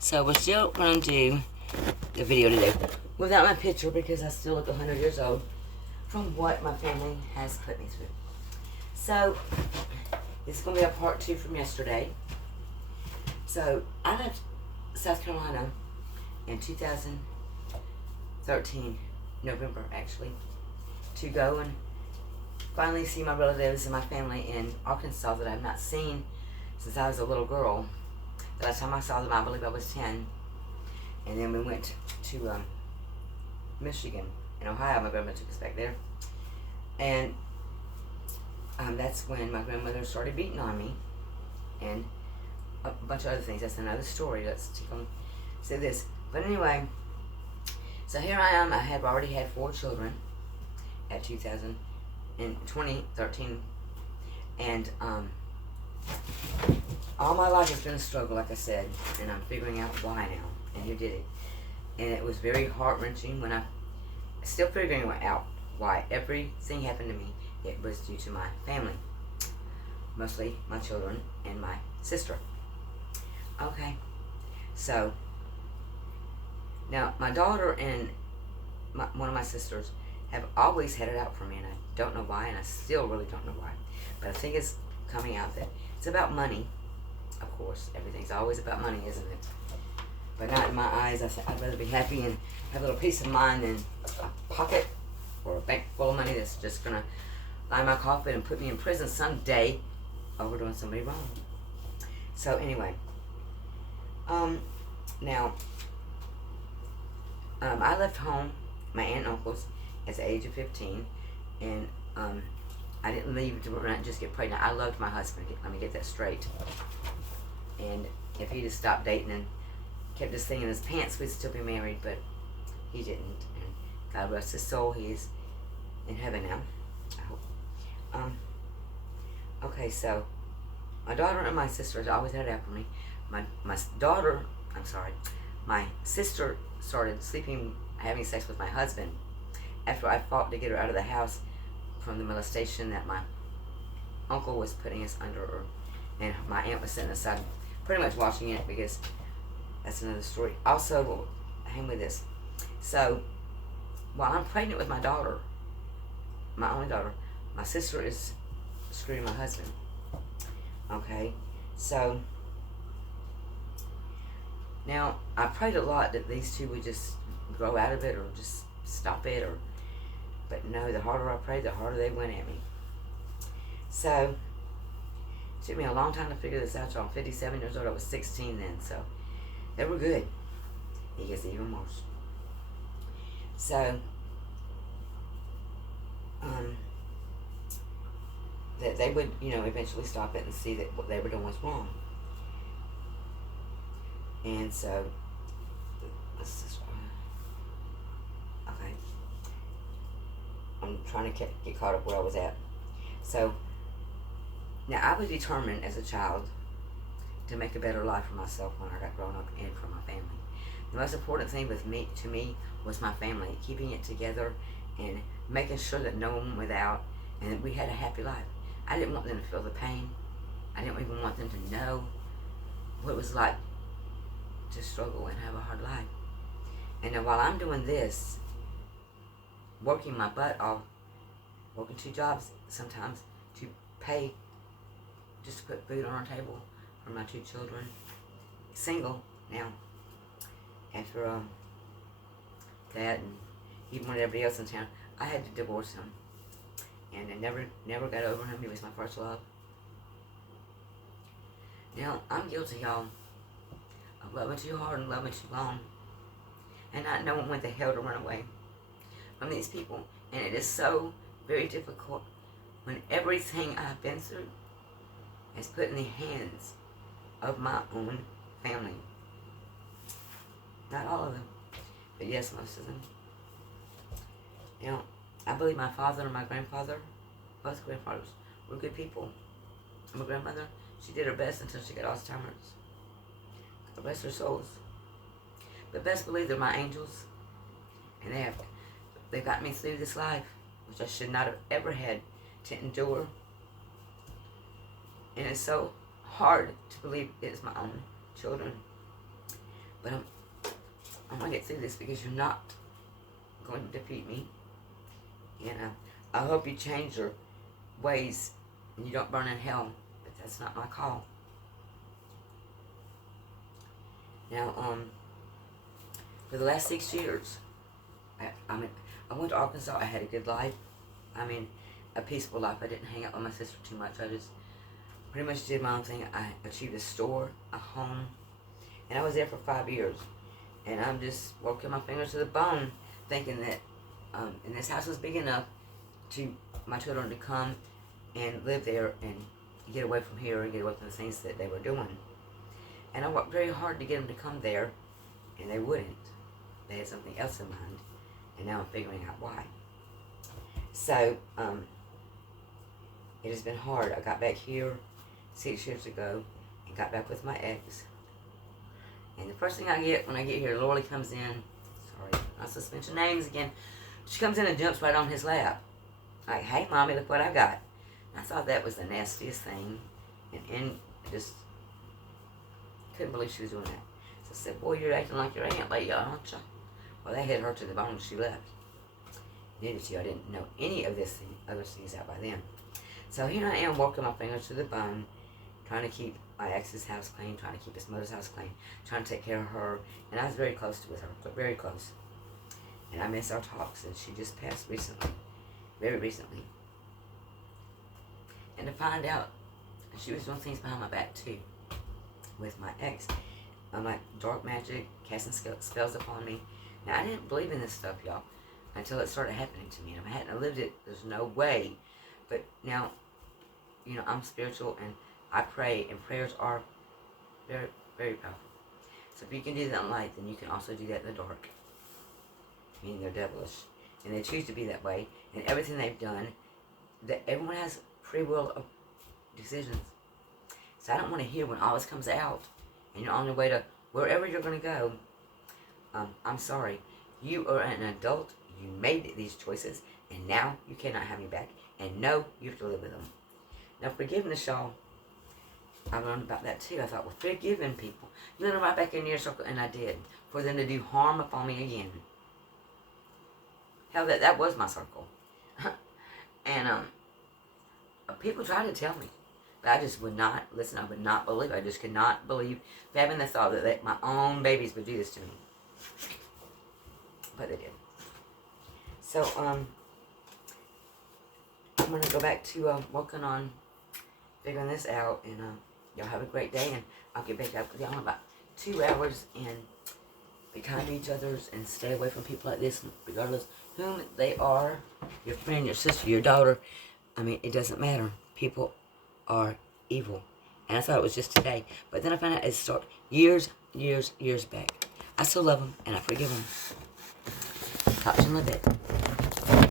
So we're still going to do the video today without my picture because I still look 100 years old from what my family has put me through. So this is going to be a part 2 from yesterday. So I left South Carolina in 2013, November actually, to go and finally see my relatives and my family in Arkansas that I have not seen since I was a little girl. The last time I saw them, I believe I was 10. And then we went to Michigan and Ohio. My grandmother took us back there. And that's when my grandmother started beating on me and a bunch of other things. That's another story. Let's take on say this. But anyway, so here I am. I have already had 4 children at 2013. And all my life has been a struggle, like I said, and I'm figuring out why now, and you did it. And it was very heart-wrenching when I still figuring out why everything happened to me. It was due to my family, mostly my children and my sister. Okay, so now my daughter and one of my sisters have always had it out for me, and I don't know why, and I still really don't know why. But I think it's coming out that it's about money. Of course, everything's always about money, isn't it? But not in my eyes. I'd rather be happy and have a little peace of mind than a pocket or a bank full of money that's just going to line my coffin and put me in prison someday over doing somebody wrong. So anyway, now, I left home, my aunt and uncles, at the age of 15, and I didn't leave to not just get pregnant. I loved my husband. Let me get that straight. And if he'd have stopped dating and kept this thing in his pants, we'd still be married, but he didn't. And God rest his soul, he's in heaven now, I hope. Okay, so my daughter and my sister has always had it out for me. My sister started having sex with my husband after I fought to get her out of the house from the molestation that my uncle was putting us under, and my aunt was sitting aside pretty much watching it, because that's another story. Also, well, hang with this. So while I'm pregnant with my daughter, my only daughter, my sister is screwing my husband. Okay, so now I prayed a lot that these two would just grow out of it or just stop it, but no, the harder I prayed, the harder they went at me. So it took me a long time to figure this out. So I'm 57 years old. I was 16 then, so they were good. He gets even worse. So that they would, eventually stop it and see that what they were doing was wrong. And so this is okay. I'm trying to get caught up where I was at. So now I was determined as a child to make a better life for myself when I got grown up and for my family. The most important thing to me was my family, keeping it together and making sure that no one went without and that we had a happy life. I didn't want them to feel the pain. I didn't even want them to know what it was like to struggle and have a hard life. And then while I'm doing this, working my butt off, working 2 jobs sometimes to pay just to put food on our table for my 2 children, single now, after that and even when everybody else in town, I had to divorce him, and I never got over him. He was my first love. Now I'm guilty, y'all, of loving too hard and loving too long, and not knowing when the hell to run away from these people. And it is so very difficult when everything I've been through is put in the hands of my own family. Not all of them, but yes, most of them. I believe my father and my grandfather, both grandfathers, were good people. My grandmother, she did her best until she got Alzheimer's. God bless their souls. But best believe they're my angels, and they've got me through this life, which I should not have ever had to endure. And it's so hard to believe it's my own children. But I'm going to get through this because you're not going to defeat me. And I hope you change your ways and you don't burn in hell. But that's not my call. Now, for the last 6 years, I went to Arkansas. I had a good life. I mean, a peaceful life. I didn't hang out with my sister too much. I just pretty much did my own thing. I achieved a store, a home, and I was there for 5 years. And I'm just working my fingers to the bone, thinking that, and this house was big enough to my children to come and live there and get away from here and get away from the things that they were doing. And I worked very hard to get them to come there, and they wouldn't. They had something else in mind, and now I'm figuring out why. So, it has been hard. I got back here 6 years ago and got back with my ex. And the first thing I get when I get here, Lorelei comes in. Sorry, I'm not supposed to mention names again. She comes in and jumps right on his lap. Like, hey, Mommy, look what I got. I thought that was the nastiest thing. And just couldn't believe she was doing that. So I said, boy, you're acting like your aunt lately, aren't you? Well, that hit her to the bone when she left. Neither did you. I didn't know any of this thing, other things out by then. So here I am working my fingers to the bone, trying to keep my ex's house clean, trying to keep his mother's house clean, trying to take care of her. And I was very close with her, but very close. And I miss our talks, and she just passed recently, very recently. And to find out, she was doing things behind my back too, with my ex. I'm like dark magic, casting spells upon me. Now, I didn't believe in this stuff, y'all, until it started happening to me. And if I hadn't lived it, there's no way. But now, you know, I'm spiritual, and I pray, and prayers are very, very powerful. So if you can do that in light, then you can also do that in the dark. Meaning they're devilish. And they choose to be that way. And everything they've done, that everyone has free will of decisions. So I don't want to hear when all this comes out, and you're on your way to wherever you're going to go. I'm sorry. You are an adult. You made these choices, and now you cannot have me back. And no, you have to live with them. Now, forgiveness, y'all, I learned about that too. I thought, well, forgiving people. You let them right back in your circle, and I did. For them to do harm upon me again. Hell, that was my circle. And people tried to tell me. But I just would not listen. I would not believe. I just could not believe having the thought that my own babies would do this to me. But they did. So, I'm going to go back to working on figuring this out. And y'all have a great day. And I'll get back up with y'all in about 2 hours. And be kind to each other and stay away from people like this, regardless whom they are. Your friend, your sister, your daughter. I mean, it doesn't matter. People are evil. And I thought it was just today. But then I found out it started years back. I still love them, and I forgive them. Talk to you in a little bit.